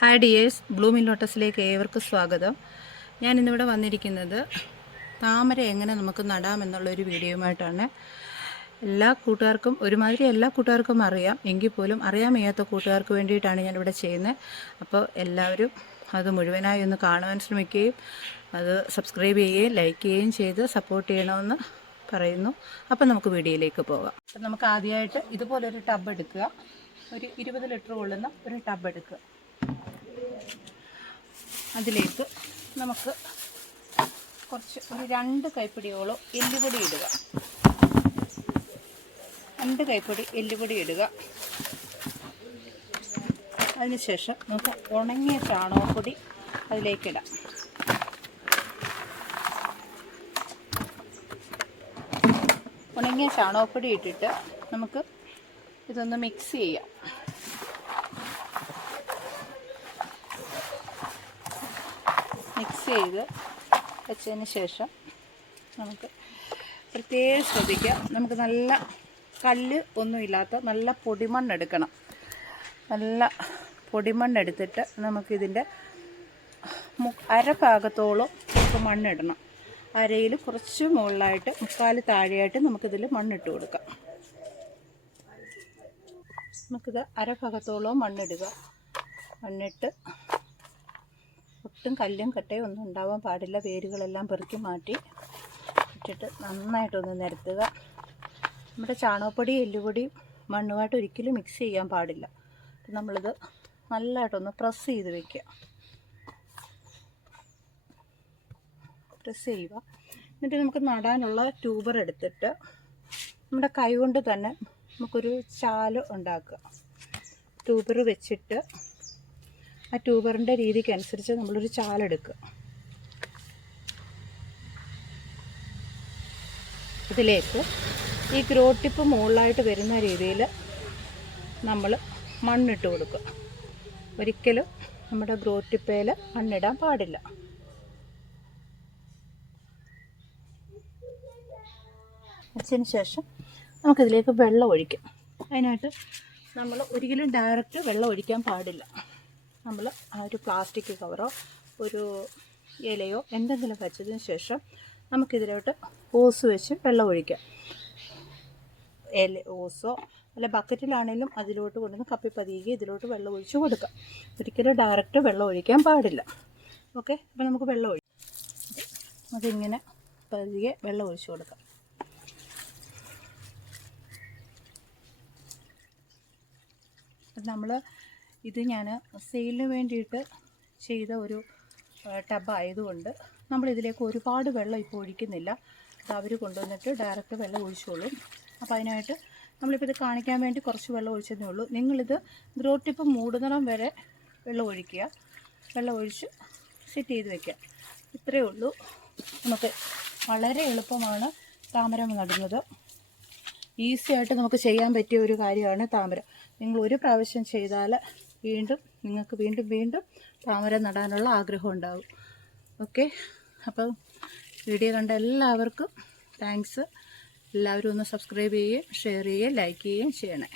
Hi dears ബ്ലൂമിൻ ലോട്ടസിലേക്ക് ഏവർക്കും സ്വാഗതം. ഞാൻ ഇന്നിവിടെ വന്നിരിക്കുന്നത് താമര എങ്ങനെ നമുക്ക് നടാമെന്നുള്ളൊരു വീഡിയോയുമായിട്ടാണ്. എല്ലാ കൂട്ടുകാർക്കും ഒരുമാതിരി എല്ലാ കൂട്ടുകാർക്കും അറിയാം. എങ്കിൽ പോലും അറിയാൻ വയ്യാത്ത കൂട്ടുകാർക്ക് വേണ്ടിയിട്ടാണ് ഞാനിവിടെ ചെയ്യുന്നത്. അപ്പോൾ എല്ലാവരും അത് മുഴുവനായി ഒന്ന് കാണുവാൻ ശ്രമിക്കുകയും അത് സബ്സ്ക്രൈബ് ചെയ്യുകയും ലൈക്ക് ചെയ്യുകയും ചെയ്ത് സപ്പോർട്ട് ചെയ്യണമെന്ന് പറയുന്നു. അപ്പം നമുക്ക് വീഡിയോയിലേക്ക് പോകാം. അപ്പം നമുക്ക് ആദ്യമായിട്ട് ഇതുപോലൊരു ടബ് എടുക്കുക. ഒരു ഇരുപത് ലിറ്റർ കൊള്ളുന്ന ഒരു ടബ് എടുക്കുക. അതിലേക്ക് നമുക്ക് കുറച്ച് ഒരു രണ്ട് കൈപ്പിടിയോളം എല്ലുപൊടി ഇടുക. രണ്ട് കൈപ്പൊടി എല്ലുപൊടി ഇടുക. അതിനുശേഷം നമുക്ക് ഉണങ്ങിയ ചാണകപ്പൊടി അതിലേക്കിടാം ഉണങ്ങിയ ചാണകപ്പൊടി ഇട്ടിട്ട് നമുക്ക് ഇതൊന്ന് മിക്സ് ചെയ്യാം. ചെയ്ത് വെച്ചതിന് ശേഷം നമുക്ക് പ്രത്യേകം ശ്രദ്ധിക്കാം. നമുക്ക് നല്ല കല്ല് ഒന്നുമില്ലാത്ത നല്ല പൊടിമണ്ണെടുക്കണം നല്ല പൊടിമണ്ണെടുത്തിട്ട് നമുക്കിതിന്റെ അരഭാഗത്തോളം നമുക്ക് മണ്ണിടണം അരയിൽ കുറച്ച് മുകളിലായിട്ട് മുക്കാൽ താഴെയായിട്ട് നമുക്കിതിൽ മണ്ണിട്ട് കൊടുക്കാം. നമുക്കിത് അരഭാഗത്തോളം മണ്ണിടുക. മണ്ണിട്ട് ഒട്ടും കല്ലും കട്ടയും ഒന്നും ഉണ്ടാവാൻ പാടില്ല. വേരുകളെല്ലാം പെറുക്കി മാറ്റി ഇട്ടിട്ട് നന്നായിട്ടൊന്ന് നിരത്തുക. നമ്മുടെ ചാണകപ്പൊടി എല്ലുപൊടി മണ്ണുമായിട്ട് ഒരിക്കലും മിക്സ് ചെയ്യാൻ പാടില്ല. നമ്മളിത് നല്ലതായിട്ടൊന്ന് പ്രസ് ചെയ്ത് വയ്ക്കുക പ്രസ് ചെയ്യുക. എന്നിട്ട് നമുക്ക് നടാനുള്ള ട്യൂബർ എടുത്തിട്ട് നമ്മുടെ കൈ കൊണ്ട് തന്നെ നമുക്കൊരു ചാൽ ഉണ്ടാക്കുക. ട്യൂബർ വെച്ചിട്ട് ആ ട്യൂബറിന്റെ രീതിക്ക് അനുസരിച്ച് നമ്മളൊരു ചാലെടുക്കുക. ഇതിലേക്ക് ഈ ഗ്രോട്ടിപ്പ് മുകളിലായിട്ട് വരുന്ന രീതിയിൽ നമ്മൾ മണ്ണിട്ട് കൊടുക്കുക. ഒരിക്കലും നമ്മുടെ ഗ്രോ ടിപ്പയിൽ മണ്ണിടാൻ പാടില്ല. വെച്ചതിന് ശേഷം നമുക്കിതിലേക്ക് വെള്ളം ഒഴിക്കാം. അതിനായിട്ട് നമ്മൾ ഒരിക്കലും ഡയറക്റ്റ് വെള്ളം ഒഴിക്കാൻ പാടില്ല. നമ്മൾ ആ ഒരു പ്ലാസ്റ്റിക് കവറോ ഒരു ഇലയോ എന്തെങ്കിലും വെച്ചതിന് ശേഷം നമുക്കിതിലോട്ട് ഓസ് വെച്ച് വെള്ളം ഒഴിക്കാം. ഇല ഓസോ അല്ല ബക്കറ്റിലാണെങ്കിലും അതിലോട്ട് കൊണ്ടുവന്ന് കപ്പി പതിയുകയും ഇതിലോട്ട് വെള്ളം ഒഴിച്ച് കൊടുക്കാം. ഒരിക്കലും ഡയറക്റ്റ് വെള്ളം ഒഴിക്കാൻ പാടില്ല. ഓക്കെ? അപ്പോൾ നമുക്ക് വെള്ളം ഒഴിക്കാം അതിങ്ങനെ പതിയെ വെള്ളം ഒഴിച്ച് കൊടുക്കാം. നമ്മൾ ഇത് ഞാൻ സെയിലിന് വേണ്ടിയിട്ട് ചെയ്ത ഒരു ടബായതുകൊണ്ട് നമ്മളിതിലേക്ക് ഒരുപാട് വെള്ളം ഇപ്പോൾ ഒഴിക്കുന്നില്ല. അവർ കൊണ്ടുവന്നിട്ട് ഡയറക്റ്റ് വെള്ളം ഒഴിച്ചോളും. അപ്പോൾ അതിനായിട്ട് നമ്മളിപ്പോൾ ഇത് കാണിക്കാൻ വേണ്ടി കുറച്ച് വെള്ളം ഒഴിച്ചതേ ഉള്ളൂ. നിങ്ങളിത് ഗ്രോ ടിപ്പ് മൂടുന്നിടം വരെ വെള്ളം ഒഴിക്കുക. വെള്ളം ഒഴിച്ച് സെറ്റ് ചെയ്ത് വയ്ക്കുക ഇത്രയേ ഉള്ളൂ. നമുക്ക് വളരെ എളുപ്പമാണ് താമര നടുന്നത്. ഈസി ആയിട്ട് നമുക്ക് ചെയ്യാൻ പറ്റിയ ഒരു കാര്യമാണ് താമര. നിങ്ങൾ ഒരു പ്രാവശ്യം ചെയ്താൽ വീണ്ടും നിങ്ങൾക്ക് വീണ്ടും വീണ്ടും താമര നടാനുള്ള ആഗ്രഹം ഉണ്ടാകും ഓക്കെ? അപ്പം വീഡിയോ കണ്ട എല്ലാവർക്കും താങ്ക്സ് എല്ലാവരും ഒന്ന് സബ്സ്ക്രൈബ് ചെയ്യുകയും ഷെയർ ചെയ്യുകയും ലൈക്ക് ചെയ്യുകയും ചെയ്യണേ.